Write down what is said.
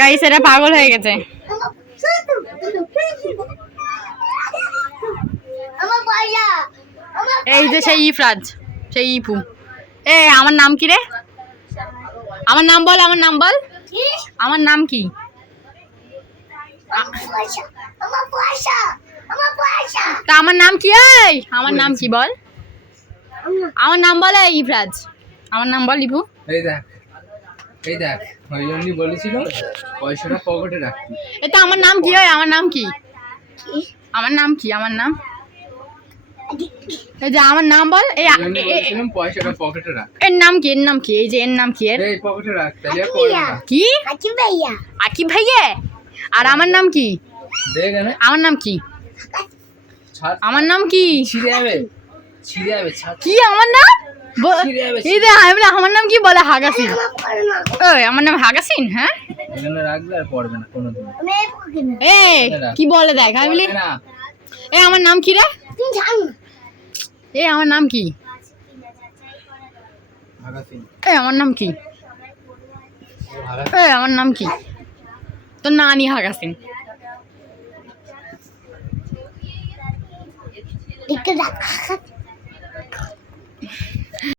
Guys এরা পাগল হয়ে গেছে। এই যে সেই ইফরাজ, সেই ইপু। এ আমার নাম কি রে? আমার নাম বল, আমার নাম বল। আমার নাম কি? তা আমার নাম কি? এই আমার নাম কি বল? আমার নাম বল এই ইফরাজ, আমার নাম বল ইপু। এই দেখ, এই দেখ, ওই জন্যই বলেছিল পয়সাটা পকেটে রাখবি। এটা আমার নাম কি? হয় আমার নাম কি? আমার নাম কি? আমার নাম এই যে আমার নাম বল। এই বলেছিলাম পয়সাটা পকেটে রাখ। এর নাম কি? এর নাম কি? এই যে এর নাম কি? এর এই পকেটে রাখ, তাহলে আর পড়বে না। কি? আকিব ভাইয়া। আকিব ভাইয়া? আর আমার নাম কি? দেখ না, আমার নাম কি? ছাড়। আমার নাম কি? ছিঁড়ে যাবে, ছিঁড়ে যাবে, ছাড়। কি আমার নাম? ছিঁড়ে যাবে। এই যে আমি বলি আমার নাম কি? বলে হাগাসিন। ওই আমার নাম হাগাসিন। হ্যাঁ এখানে রাখলে আর পড়বে না কোনোদিন। এ কি বলে দেখ, আমি বলি না, এ আমার নাম কি রে? এ আমার নাম কি? হাগাসিন। এ আমার নাম কি? এ আমার নাম কি? তোর নানি হাগাসিন।